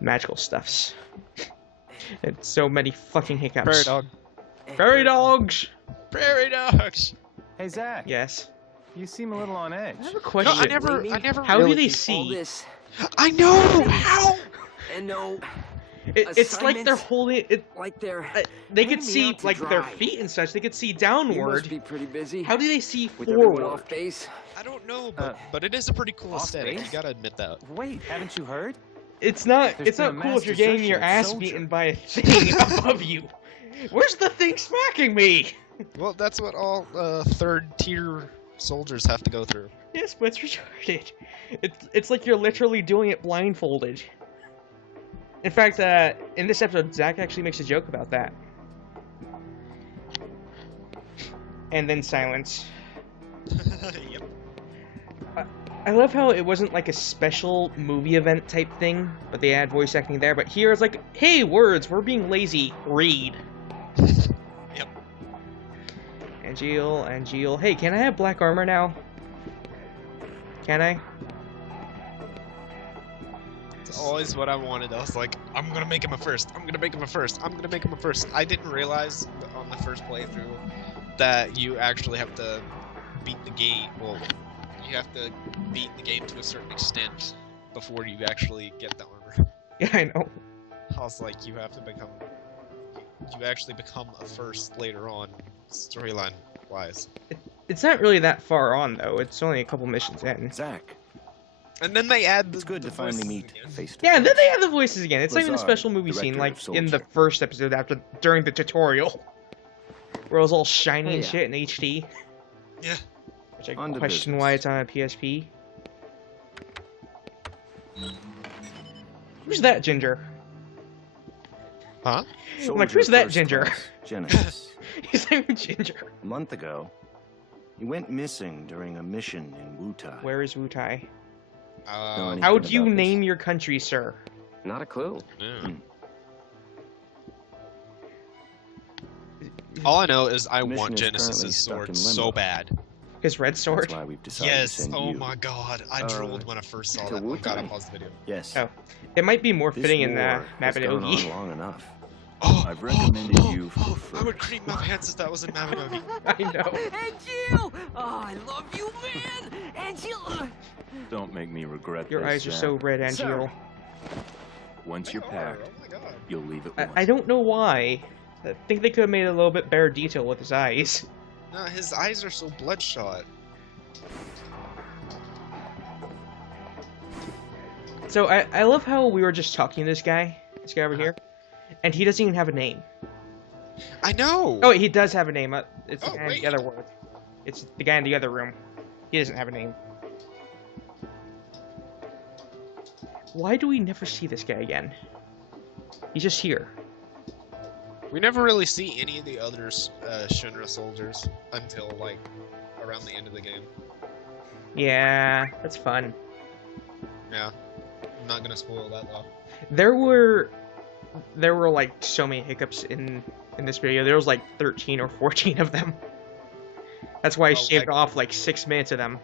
Magical stuffs. And so many fucking hiccups. Prairie dog. Prairie dogs! Prairie dogs! Hey, Zack. Yes. You seem a little on edge. I have a No, question. I never How really... do they All see? this I know! How? and no, It's like they're holding it. like they're. They could hanging me see out to like their dry. feet and such. They could see You must downward. be pretty busy. How do they see with everyone forward? off base? I don't know, but it is a pretty cool off aesthetic. You base? gotta admit that. Wait, haven't you heard? It's not. There's It's been not a cool if you're master getting your associate ass soldier. beaten by a thing above you. Where's the thing smacking me? Well, that's what all third-tier soldiers have to go through. Yes, but it's retarded. It's like you're literally doing it blindfolded. In fact, in this episode, Zack actually makes a joke about that. And then silence. Yep. I love how it wasn't like a special movie event type thing, but they had voice acting there. But here it's like, hey, words, we're being lazy. Read. Yep. Angeal. Hey, can I have black armor now? Can I? It's always what I wanted. I was like, I'm gonna make him a first. I'm gonna make him a first. I'm gonna make him a first. I didn't realize on the first playthrough that you actually have to beat the game. Well, you have to beat the game to a certain extent before you actually get the armor. Yeah, I know. I was like, you have to become. You actually become a first later on, storyline wise. It's not really that far on, though. It's only a couple missions in. Zack, And then they add. it's good to finally voices meet again. face to Yeah, and then face. they have the voices again. It's not even a Lazard, special movie scene director like of in the Soldier. first episode during the tutorial. Where it was all shiny and Yeah. shit in HD. Yeah. Which I On to question business. why it's on a PSP. Who's that ginger? Huh? Like, Soldier who's that First ginger? Class, Genesis. His name is Ginger. A month ago, he went missing during a mission in Wutai. Where is Wutai? Anything How do you about this? name your country, sir? Not a clue. Yeah. All I know is I Mission want is Genesis' currently stuck sword in so limbo. bad. His red sword? That's why we've decided to Yes. send Oh you. my god. I drooled when I first saw to that. Oh god, I Wutai. paused the video. Yes. Oh. It might be more This fitting in the war map has at gone on Ogi. long enough. Oh, I've recommended you for I would first. cream my pants if that was in Mabinogi. I know. Angeal! Oh, I love you, man! Angeal! Don't make me regret Your this, eyes are Zack. so red, Angeal. Once you're packed, Oh my god. you'll leave at once. I don't know why. I think they could have made a little bit better detail with his eyes. No, his eyes are so bloodshot. So I love how we were just talking to this guy over here, and he doesn't even have a name. I know! Oh, wait, he does have a name. It's the Oh, guy in wait. the other word. It's the guy in the other room. He doesn't have a name. Why do we never see this guy again? He's just here. We never really see any of the other Shinra soldiers until, like, around the end of the game. Yeah, that's fun. Yeah. I'm not gonna spoil that though. There were like so many hiccups in this video. There was like 13 or 14 of them. That's why I shaved off like 6 minutes of them.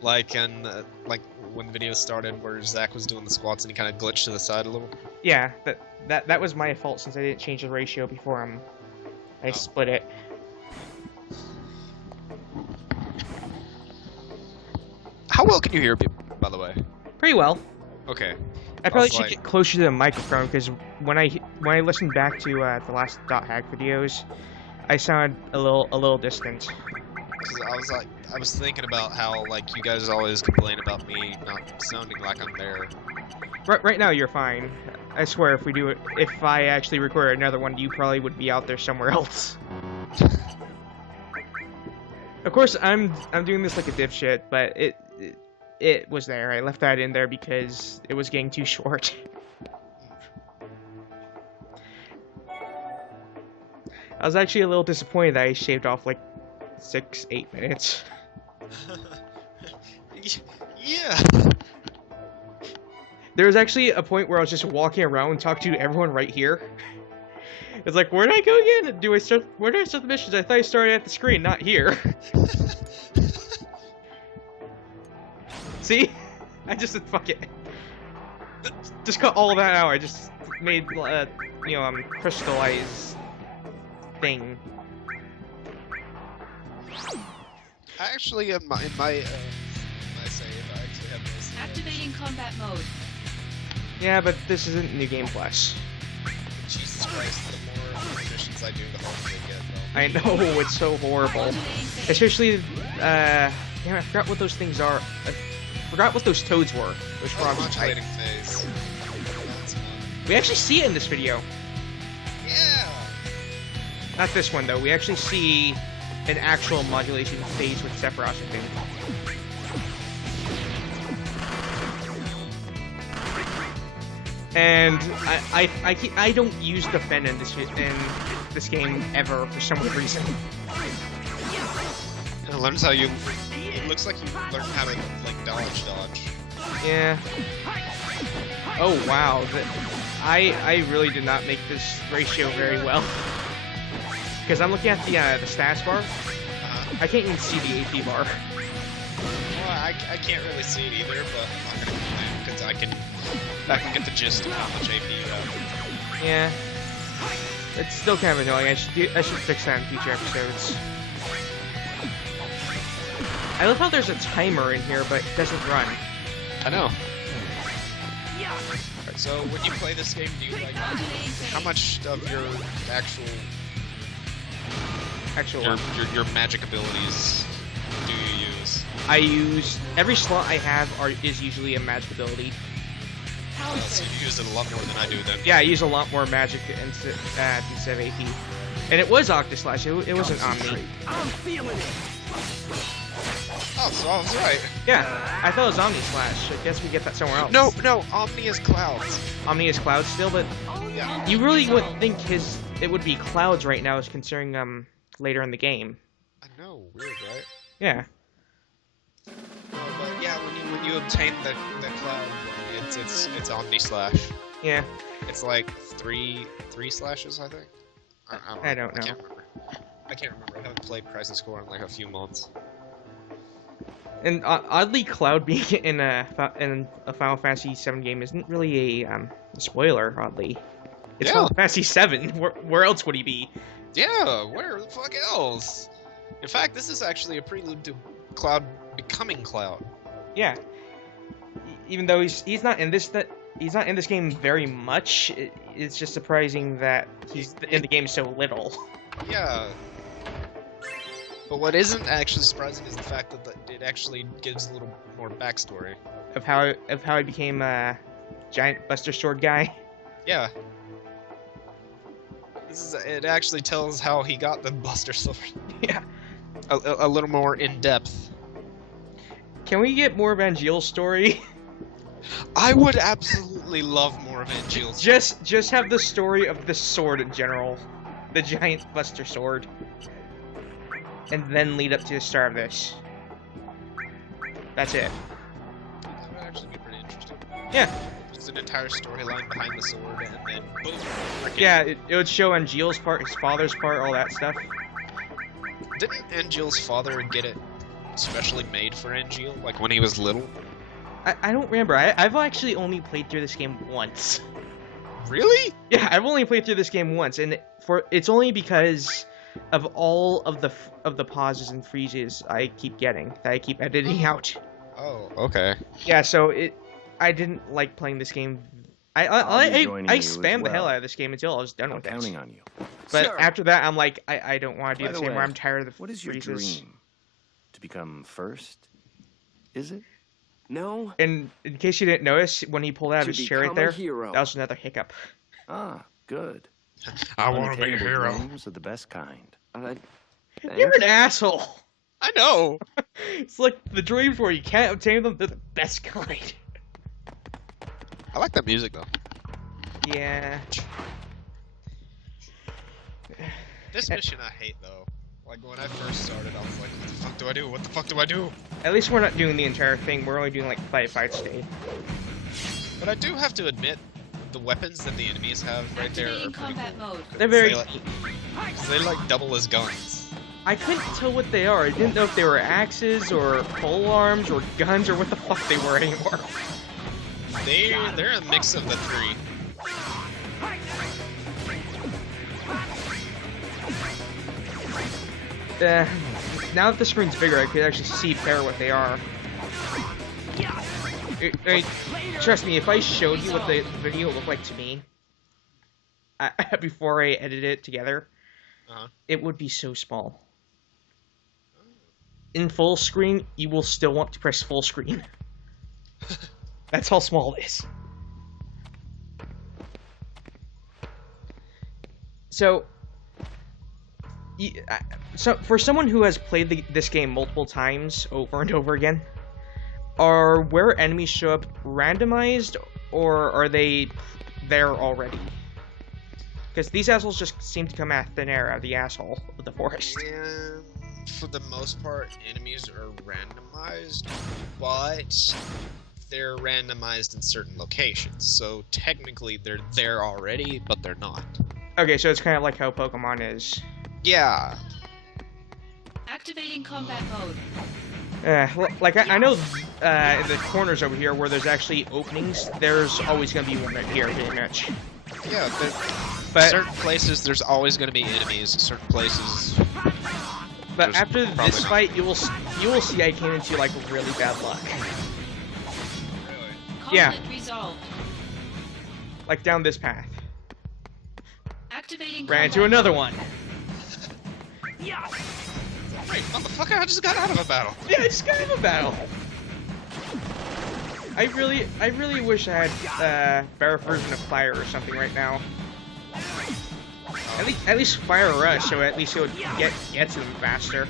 Like like when the video started where Zack was doing the squats and he kind of glitched to the side a little. Yeah, that was my fault since I didn't change the ratio before I split it. How well can you hear me, by the way? Pretty well. Okay. I probably was should like- get closer to the microphone because when I listened back to the last .hack videos, I sounded a little distant. 'Cause I was thinking about how like you guys always complain about me not sounding like I'm there. Right now you're fine. I swear if I actually recorded another one, you probably would be out there somewhere else. Of course, I'm doing this like a dipshit, but it was there. I left that in there because it was getting too short. I was actually a little disappointed that I shaved off like 6-8 minutes. Yeah. There was actually a point where I was just walking around and talking to everyone right here. It's like, where did I go again? Where did I start the missions? I thought I started at the screen, not here. See? I just said, fuck it. just cut all that out. I just made, crystallized thing. I actually, in my save, I actually have this. Activating combat mode. Yeah, but this isn't New Game Plus. Jesus Christ, the more missions I do, the harder they get, though. I know, it's so horrible. Especially, damn, I forgot what those things are. I forgot what those toads were. Those frogs. Modulating phase. We actually see it in this video. Yeah! Not this one, though. We actually see an actual modulation phase with Sephiroth, I think. And I don't use defend in this game ever for some reason. It learns how you. It looks like you learn how to like dodge. Yeah. Oh wow, I really did not make this ratio very well. Because I'm looking at the status bar. I can't even see the AP bar. Well, I can't really see it either, but I'm not gonna complain because I can get the gist of how much AP you have. Yeah. It's still kind of annoying. I should fix that in future episodes. I love how there's a timer in here, but it doesn't run. I know. Alright, so when you play this game, do you like how much of your your magic abilities do you use? I use every slot I have is usually a magic ability. So you use it a lot more than I do then. Yeah, I use a lot more magic instead of AP. And it was Octoslash, it wasn't Omni. I'm feeling it. Oh, so I was right. Yeah, I thought it was Omni Slash. I guess we get that somewhere else. No, Omni is Clouds. Omni is Cloud still, but Yeah. you really wouldn't think it would be Clouds right now, considering later in the game. I know, weird, right? Yeah. But yeah, when you obtain the Cloud, it's Omni Slash. Yeah. It's like three slashes, I think. I don't know. I can't remember. I haven't played Crisis Core in like a few months. And oddly, Cloud being in a Final Fantasy VII game isn't really a spoiler. Oddly, it's Final Fantasy VII. Where else would he be? Yeah, where the fuck else? In fact, this is actually a prelude to Cloud becoming Cloud. Yeah. Even though he's not in this game very much, it's just surprising that he's in the game so little. Yeah. But what isn't actually surprising is the fact that it actually gives a little more backstory of how he became a giant Buster Sword guy. Yeah. It actually tells how he got the Buster Sword. Yeah. A little more in depth. Can we get more of Angeal's story? I would absolutely love more of Angeal's story. Just have the story of the sword in general, the giant Buster Sword, and then lead up to the start of this. That's it. That would actually be pretty interesting. Yeah. Just an entire storyline behind the sword, and then boom. Yeah, it would show Angeal's part, his father's part, all that stuff. Didn't Angeal's father get it specially made for Angeal, like when he was little? I don't remember. I've actually only played through this game once. Really? Yeah, I've only played through this game once, and it's only because of all of the pauses and freezes I keep getting that I keep editing out. Oh, okay. Yeah, so I didn't like playing this game. I spammed the hell out of this game until I was done with it. Counting on you. But Sir. after that, I'm like, I don't want to do By this the anymore. way, I'm tired of the What is your freezes. dream? To become first? Is it? No. And in case you didn't notice, when he pulled out of To his chair right become a there, hero. that was another hiccup. Ah, good. I want to be a Unattainable hero. dreams are the best kind. You're an asshole. I know. It's like the dreams where you can't obtain them, they're the best kind. I like that music though. Yeah. This mission I hate though. Like when I first started, I was like, what the fuck do I do? What the fuck do I do? At least we're not doing the entire thing. We're only doing like 5 fights today. But I do have to admit, the weapons that the enemies have right there are Activating pretty combat cool. mode. They're very. They like double as guns. I couldn't tell what they are. I didn't know if they were axes or pole arms or guns or what the fuck they were anymore. They're a mix of the three. Now that the screen's bigger, I could actually see better what they are. Trust me, if I showed you what the video looked like to me before I edited it together, it would be so small. In full screen, you will still want to press full screen. That's how small it is. So for someone who has played this game multiple times over and over again, are where enemies show up randomized, or are they there already? Because these assholes just seem to come out of thin air out of the asshole of the forest. And for the most part, enemies are randomized, but they're randomized in certain locations. So technically they're there already, but they're not. Okay, so it's kind of like how Pokemon is. Yeah. Activating combat mode. Like I know in the corners over here where there's actually openings, there's always going to be one right here, pretty much. Yeah, but certain places there's always going to be enemies. Certain places. But after this fight, you will see I came into like really bad luck. Yeah. Resolved. Like down this path. Activating Ran into another one. Wait, motherfucker! I just got out of a battle. Yeah, I just got out of a battle. I really wish I had better version of fire or something right now. At least fire rush, so at least it would get to them faster.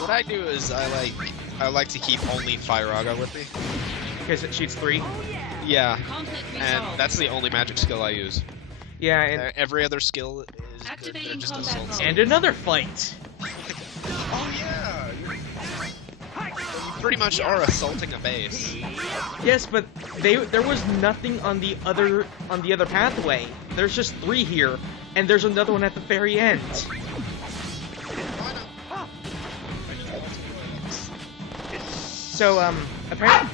What I do is I like to keep only Firaga with me. Because it shoots 3. Yeah, and that's the only magic skill I use. Yeah, and every other skill is they're just assaults. And another fight. Oh yeah, you pretty much are assaulting a base. Yes, but there was nothing on the other pathway. There's just 3 here, and there's another one at the very end. So apparently,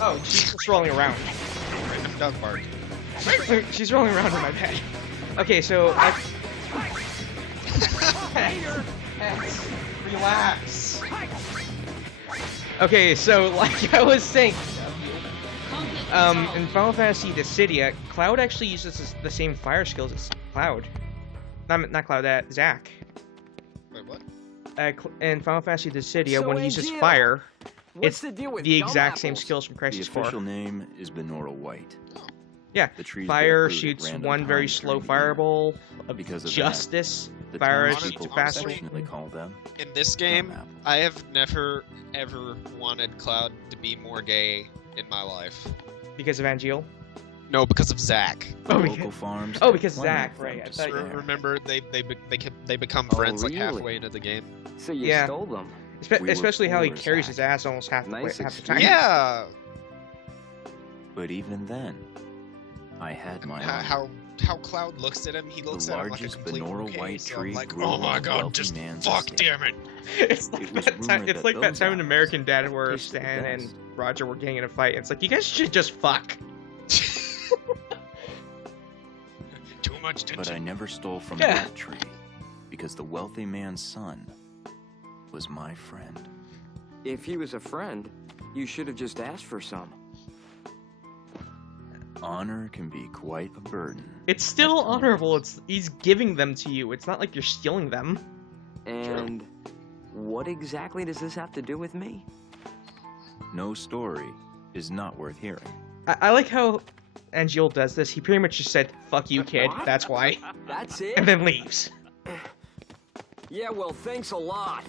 oh, she's just rolling around. Random dog bark. She's rolling around in my bed. Okay, so relax. Okay, so like I was saying, in Final Fantasy Dissidia, Cloud actually uses the same fire skills as Cloud. Not Cloud, Zack. Wait, what? In Final Fantasy Dissidia, So when he uses Angeal, fire, what's it's the deal with the dumb exact same apples? skills from The Crisis Core. official name is Benora White. Yeah, The trees fire bear fruit at shoots random one very times slow during the year. fireball of Because of justice. The Fire townspeople shoots faster. affectionately call them In this game, dumb apples. I have never ever wanted Cloud to be more gay in my life. Because of Angeal. No, because of Zack. The Oh, local farms oh, have because plenty Zack, of them right, I to thought you- spare. Remember, they become Oh, friends like really? halfway into the game. So you Yeah. stole them. We were Especially how he poor, carries Zack. his ass almost half the Nice time. Yeah. But even then, I had my own. How Cloud looks at him, he The looks at him like a largest complete Benora bouquet, white so I'm tree like, grew oh on my a god, wealthy just man's fuck estate. damn it. It's like It was that time. rumored It's that like that those time in apples American Dad where tasted the Stan and best. Roger were getting in a fight. It's like you guys should just fuck. Too much tension. But I never stole from Yeah. that tree, because the wealthy man's son was my friend. If he was a friend, you should have just asked for some. Honor can be quite a burden. It's still honorable. He's giving them to you. It's not like you're stealing them. And what exactly does this have to do with me? No story is not worth hearing. I like how Angeal does this. He pretty much just said, "Fuck you, kid." What? That's why, That's it? and then leaves. Yeah, well, thanks a lot.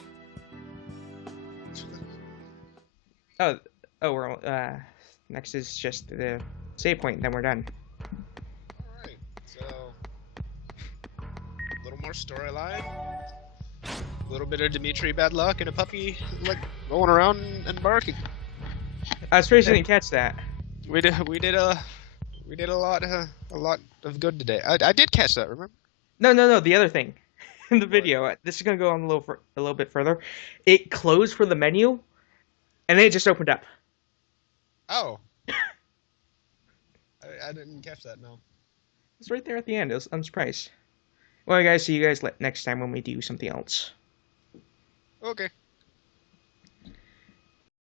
Oh, we're next is just the save point, and then we're done. Alright, so a little more storyline. A little bit of Dimitri bad luck and a puppy like rolling around and barking. I was surprised you didn't catch that. We did a lot of good today. I did catch that, remember? No. The other thing in the video. This is gonna go on a little bit further. It closed for the menu, and then it just opened up. Oh. I didn't catch that, no. It's right there at the end. I'm surprised. Well, guys, see you guys next time when we do something else. Okay.